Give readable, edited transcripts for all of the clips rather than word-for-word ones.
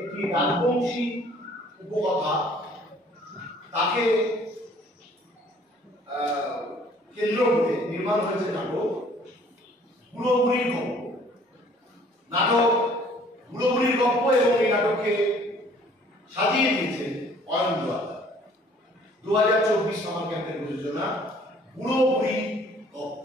একটি রাজবংশী উপকথা, তাকে কেন্দ্র করে নির্মাণ হয়েছে নাটক বুড়ো বুড়ির গল্প। নাটক বুড়ো বুড়ির গল্প এবং এই নাটককে সাজিয়ে দিয়েছেন অয়ন জোয়ারদার। 2024 সামার ক্যাম্পের প্রযোজনা বুড়ো বুড়ির গল্প।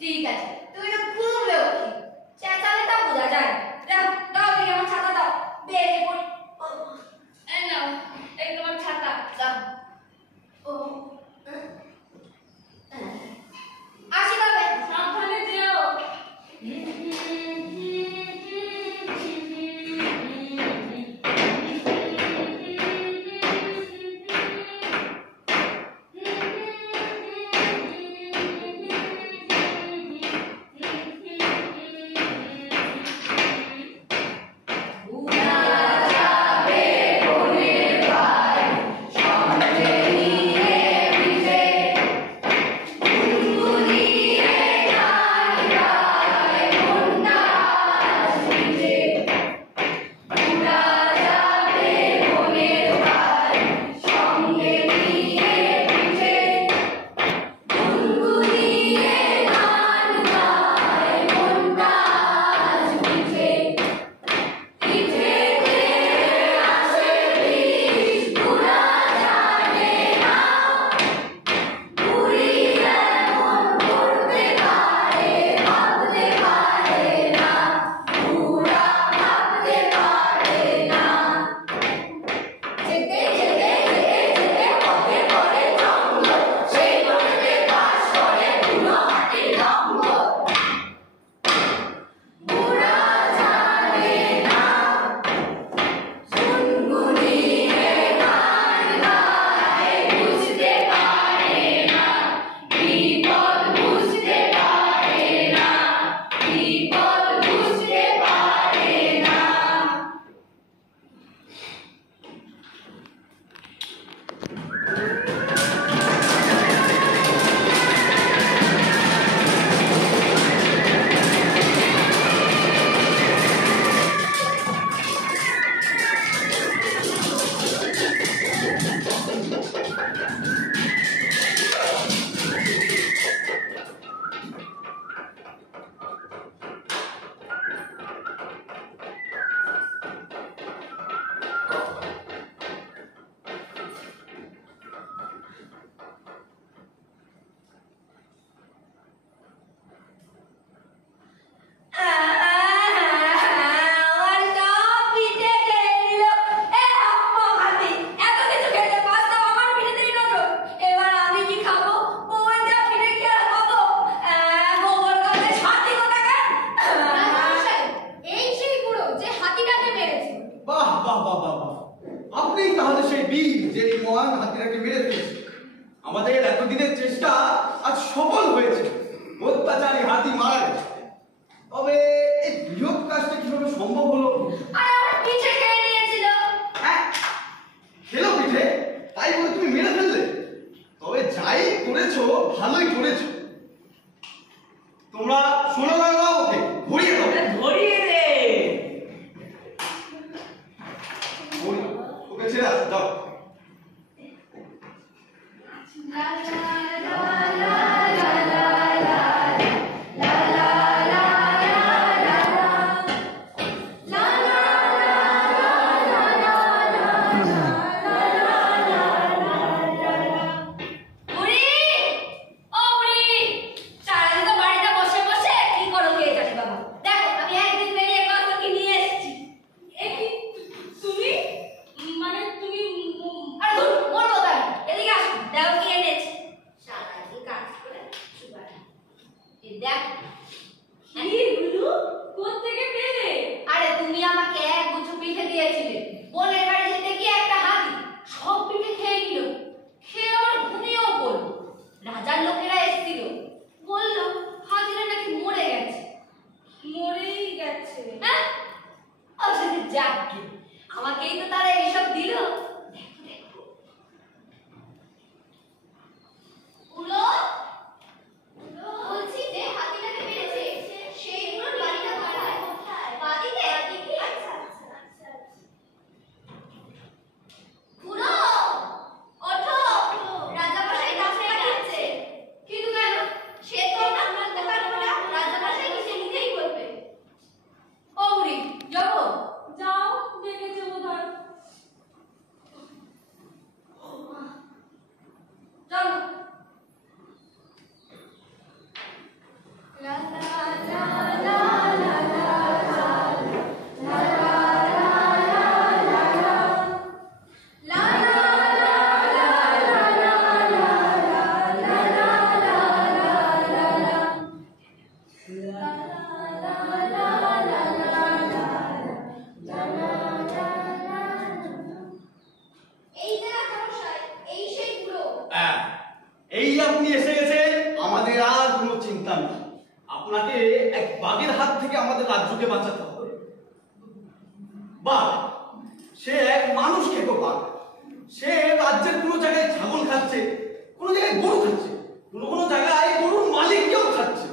ঠিক আছে, তুমি তো খুব লক্ষ্মী, চেঁচালে তা বোঝা যায়। দাও দাও, তুমি আমার ছাতা দাও, বেরিয়ে পড়ি। এই নাও, এই তোমার ছাতা দাও। ও আসি তবে, সাবধানে যেও। আপনাকে এক বাঘের হাত থেকে আমাদের রাজ্যকে বাঁচাতে হবে। বাঘ, সে এক মানুষ খেকো বাঘ। সে রাজ্যের কোনো জায়গায় ছাগল খাচ্ছে, কোনো জায়গায় গরু খাচ্ছে, কোনো জায়গায় গরুর মালিককেও খাচ্ছে।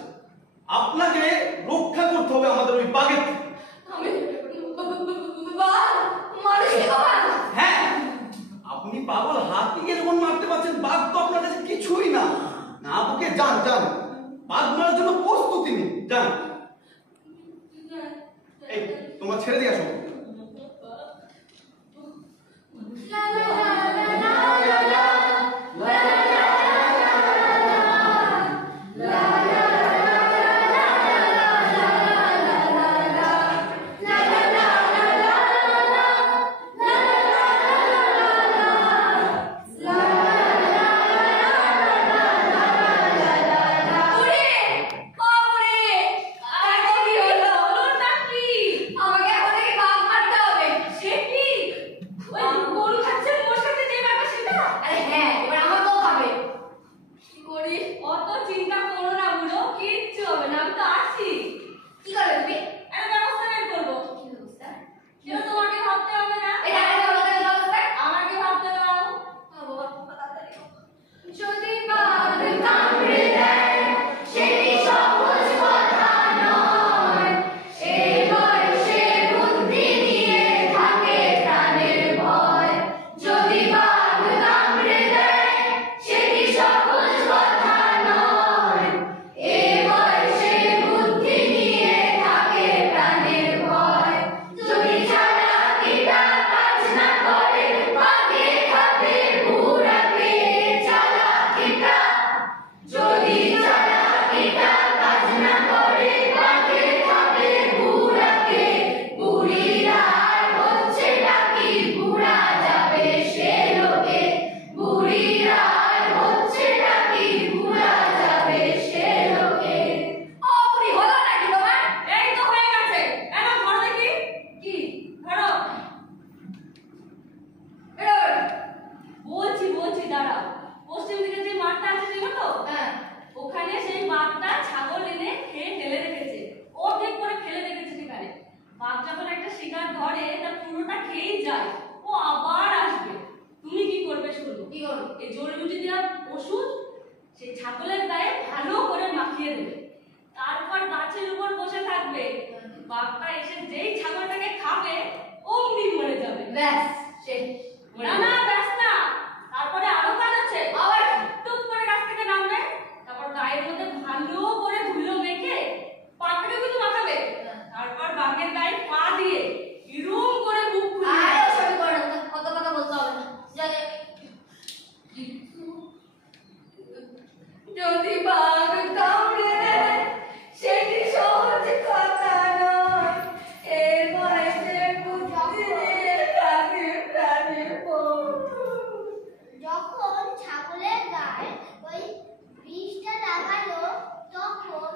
আপনাকে রক্ষা করতে হবে আমাদের ওই বাঘের থেকে। আমি মানুষ কি বাবা? হ্যাঁ, আপনি পাগল, হাতি এরকম মারতে পারছেন, বাঘ তো আপনার কাছে কিছুই না। না বুকে যান যান, বাঘ মারার জন্য প্রস্তুতি নিন, যান। এই তোমার ছেড়ে দিয়ে আসো। লা লা লা লা লা লা যখন ছাগলের গায়ে ওই বিষটা লাগালো তখন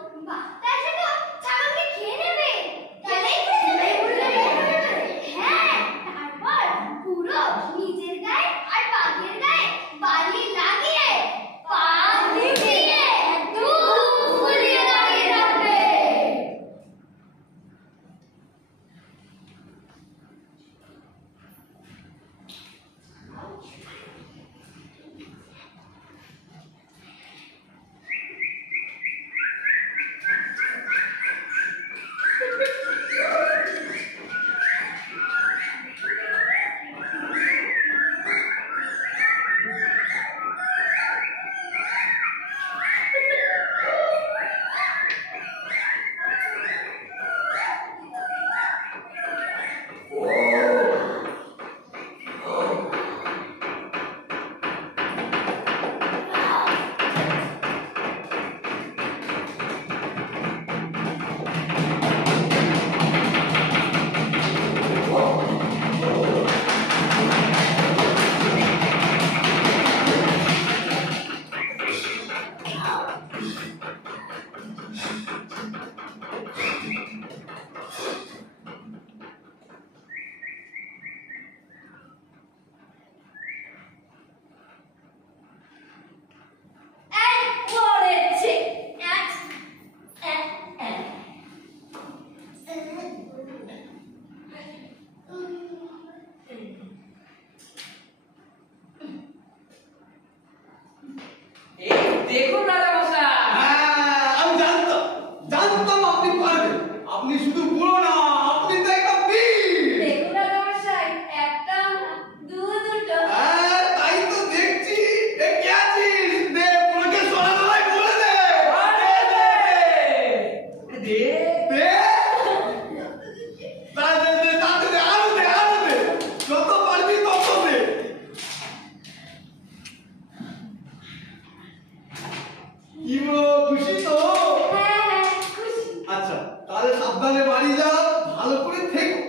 সাবধানে বাড়ি যাও, ভালো করে থেকো,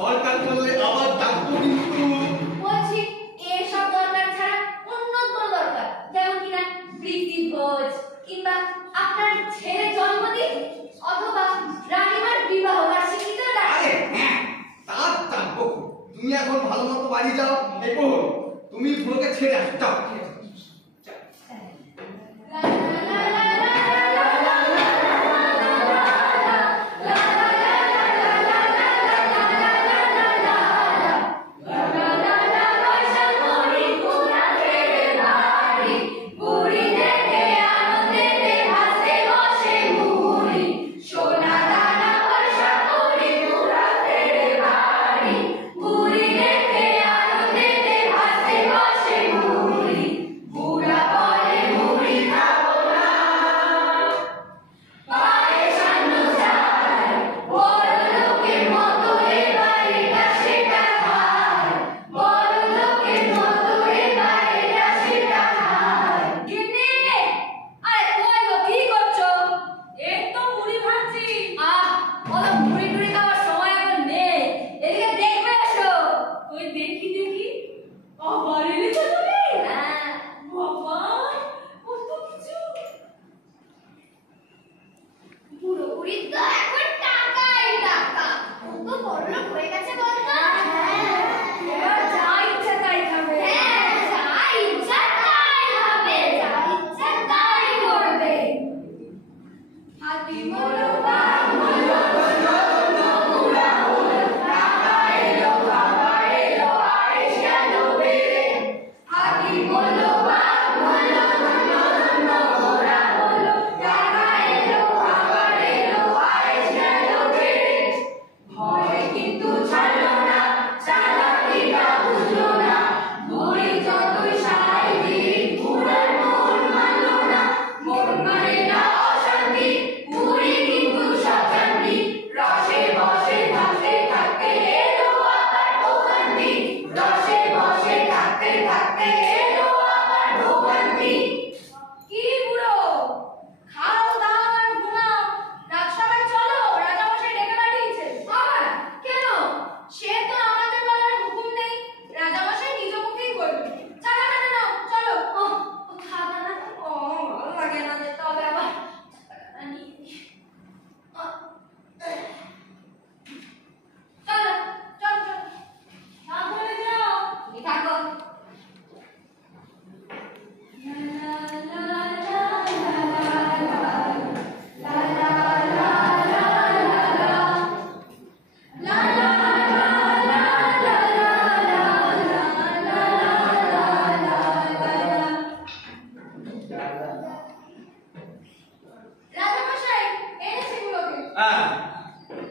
দরকার পড়লে আবার ডাকবো কিন্তু। বলছি এসব দরকার ছাড়া অন্য কোনো দরকার, যেমন কিনা প্রীতি ভোজ কিংবা আপনার ছেলের জন্মদিন অথবা রানীমার বিবাহ বার্ষিকীতেও আরে ডাকে। হ্যাঁ, তার ডাকবো। তুমি এখন ভালো মতো বাড়ি যাও। দেখো তুমি পুরোকে ছেড়ে আসো, যাও।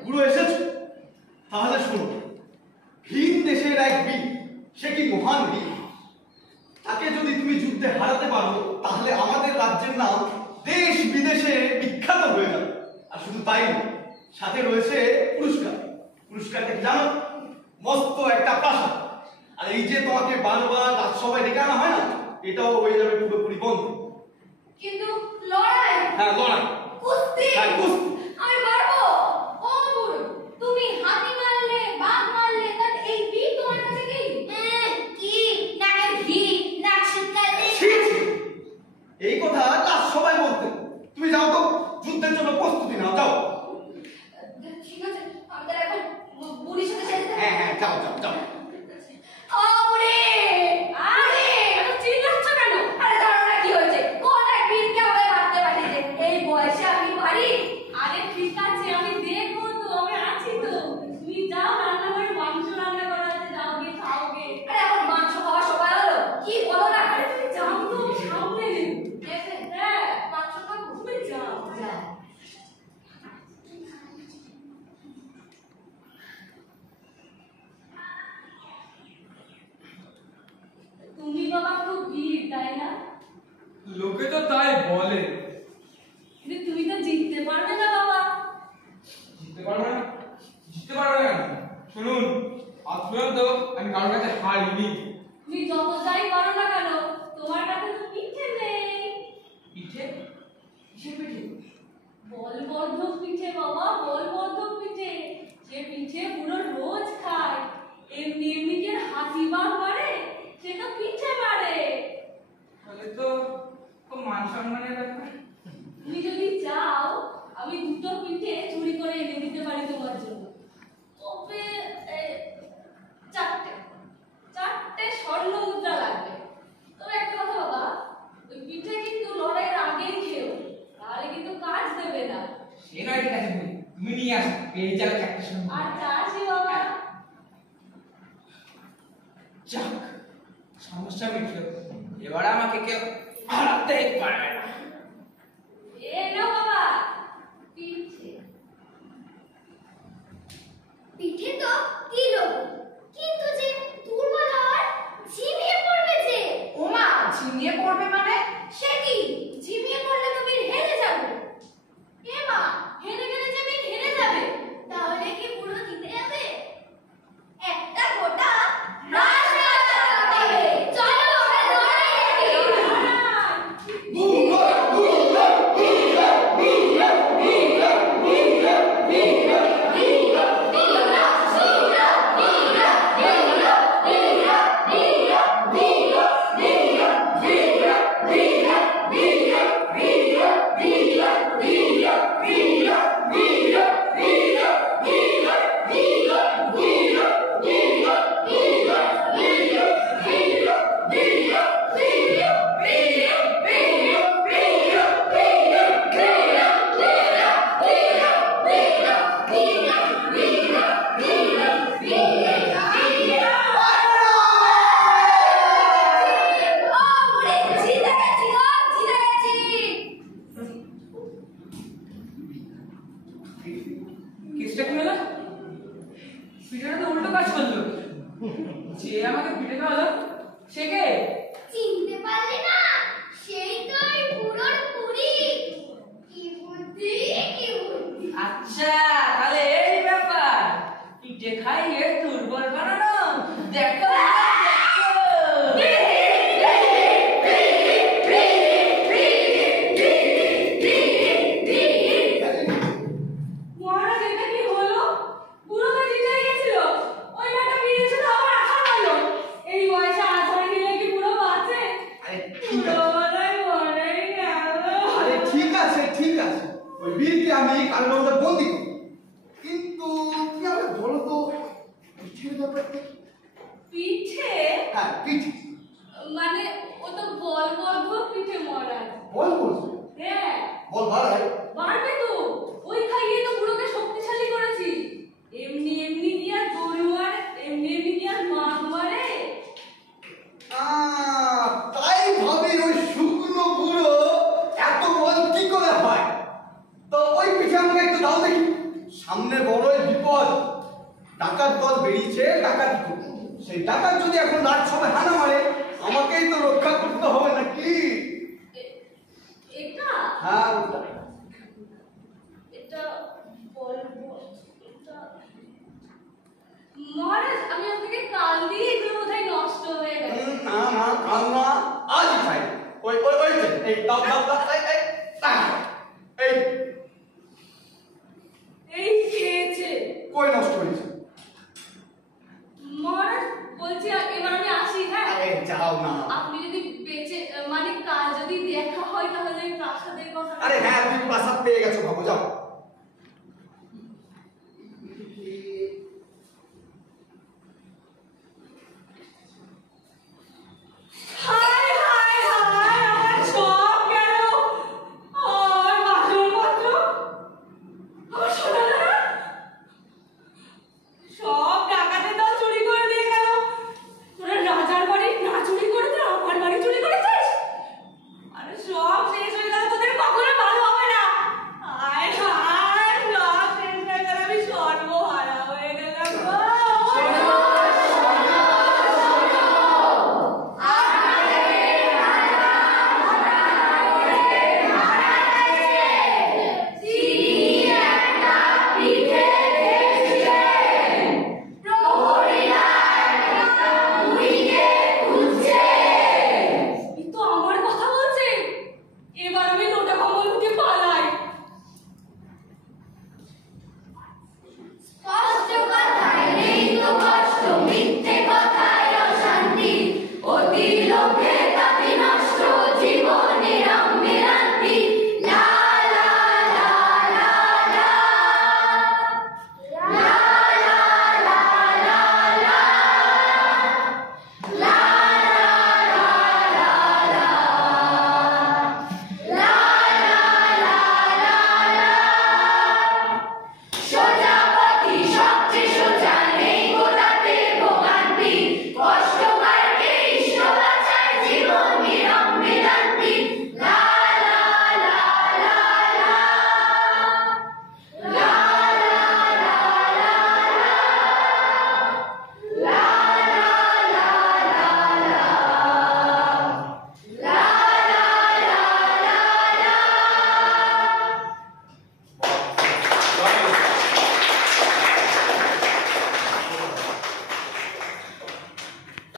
পুরো এসেছো, তাহলে শোনো। ভিন দেশের এক বীর, সে কি মহান বীর, তাকে যদি তুমি যুদ্ধে হারাতে পারো তাহলে আমাদের রাজ্যের নাম দেশ বিদেশে বিখ্যাত হয়ে যাবে। আর শুধু তাই না, সাথে রয়েছে পুরস্কার। পুরস্কারটা কি জানো? মস্ত একটা প্রাসাদ। আর এই যে তোমাকে বারবার রাজসভায় ডেকে আনা হয় না, এটাও হয়ে যাবে পুরোপুরি বন্ধ। কিন্তু লড়াই, হ্যাঁ লড়াই, কুস্তি, হ্যাঁ কুস্তি। আমি পারবো। ও বুড়ো, তুমি হাতি মারলে, বাঘ মারলে, তার এই বীর তোমার কাছে কি? কি নাকে ঘি, নাক শিকালে। ছি, ছি। এই কথা রাজসভায় বলতে। তুমি যাও তো, যুদ্ধের জন্য প্রস্তুতি নাও, যাও। ঠিক আছে, আমি তাহলে এখন বুড়ির সাথে সেজে। হ্যাঁ হ্যাঁ, যাও যাও যাও। ও বুড়ি, আরে এত চিল্লাচ্ছ কেন? আরে দাঁড়াও না, কি হয়েছে? কোন এক বীরকে আমাদের মারতে পাঠিয়েছে? এই বয়সে আমি পারি? আরে ঠিক আছে, আমি দেখবো তো, আমি আছি তো। তুমি যাও, রান্নাঘরে মাংস রান্না করা আছে, যাও গিয়ে খাও গে। আরে এখন মাংস খাওয়ার সময় হলো? কি বলো না? আরে তুমি যাও তো, আমি সামলে নেব। হ্যাঁ, মাংস খাবো? তুমি যাও। যাও। তুমি বাবা খুব বীর, তাই না? লোকে তো তাই বলে। কিন্তু তুমি তো জিততে পারবে না বাবা। জিততে পারবে না? জিততে পারবে না কেন? শুনুন, আজ পর্যন্ত আমি কারোর কাছে হারিনি। তুমি যত যাই করো না কেন, তোমার কাছে তো পিঠে নেই। পিঠে? কিসের পিঠে? বল বলবর্ধক পিঠে বাবা, বলবর্ধক পিঠে। সে পিঠে পুরো রোজ খায়। এমনি এমনি কি আর হাতি বাঘ মারে? সে তো পিঠে মারে। তাহলে তো খুব মান সম্মানের ব্যাপার। তুমি যদি চাও আমি দুটো পিঠে চুরি করে এনে দিতে পারি তোমার জন্য। তবে চারটে স্বর্ণ মুদ্রা লাগবে। তবে একটা কথা বাবা, ওই পিঠে কিন্তু লড়াইয়ের আগেই খেও, তাহলে কিন্তু কাজ দেবে না। সে নয়, ঠিক আছে, তুমি নিয়ে আসো, পেয়ে যাবে চারটে সময়। আর চাচ্ছি বাবা। যাক, সমস্যা মিটলো। এবার আমাকে কেউ হারাতেই পারবে না। এই নাও বাবা পিঠে। পিঠে তো দিল, কিন্তু যে দুর্বল হওয়ার ঝিমিয়ে পড়বে যে। ওমা, ঝিমিয়ে পড়বে মানে? সে কি, ঝিমিয়ে পড়লে তো বীর হেরে যাবে। এ মা, হেরে গেলে যে বীর হেরে যাবে, তাহলে কি পুরো জিতে যাবে? একটা গোটা রাজরাজ চালাতে হবে। চলো আমরা লড়াই করি। কেসটা কি হলো? পিঠেটা তো উল্টো কাজ করলো। যে আমাকে পিঠে খাওয়ালো সে কে? চিনতে পারলে না? সেই তো ওই বুড়োর বুড়ি। কি বুদ্ধি, কি বুদ্ধি। আচ্ছা, তাহলে এই ব্যাপার। পিঠে খাইয়ে দুর্বল বানানো। দেখো মহারাজ, এটা কি হলো? বুড়ো তো জিতে গেছিল। ওই বেটা ফিরে এসে তো আবার আশা করলো। এই বয়সে আছাড় খেলে কি বুড়ো বাঁচে? আরে ঠিক বুড়ো আছে, বলাই মরেই গেল। আরে ঠিক আছে, ঠিক আছে। ওই বীরকে আমি কারাগারের মধ্যে বন্দি করব। কিন্তু তুমি আমাকে বলো তো, পিঠের ব্যাপারটা কি? পিঠে হ্যাঁ, পিঠে। মানে ও তো বলবর্ধক পিঠে মহারাজ। বল বলছো? হ্যাঁ, বল ভাই। বাড়বে তো। ওই খাইয়ে তো বুড়োকে শক্তিশালী করেছি। এমনি এমনি কি আর গরু মারে? এমনি এমনি কি আর মাছ মারে? তাই ভাবি ওই শুকনো বুড়ো এত বল কি করে হয়। তো ওই পিঠে আমাকে একটু দাও দেখি। সামনে বড়ই বিপদ। ডাকাত দল বেরিয়েছে ডাকাতি করতে। সেই ডাকাত যদি এখন রাত সময় হানা মারে, আমাকেই তো রক্ষা করতে হবে নাকি? এটা হ্যাঁ, ওটা। এটা বলবো এটা মহারাজ, আমি আপনাকে কাল দিয়ে এগুলো বোধহয় নষ্ট হয়ে গেছে। না না, কাল না, আজই খাই। ওই ওই ওই যে, এই দাও দাও দাও, এই এই খেয়েছে। কই নষ্ট হয়ে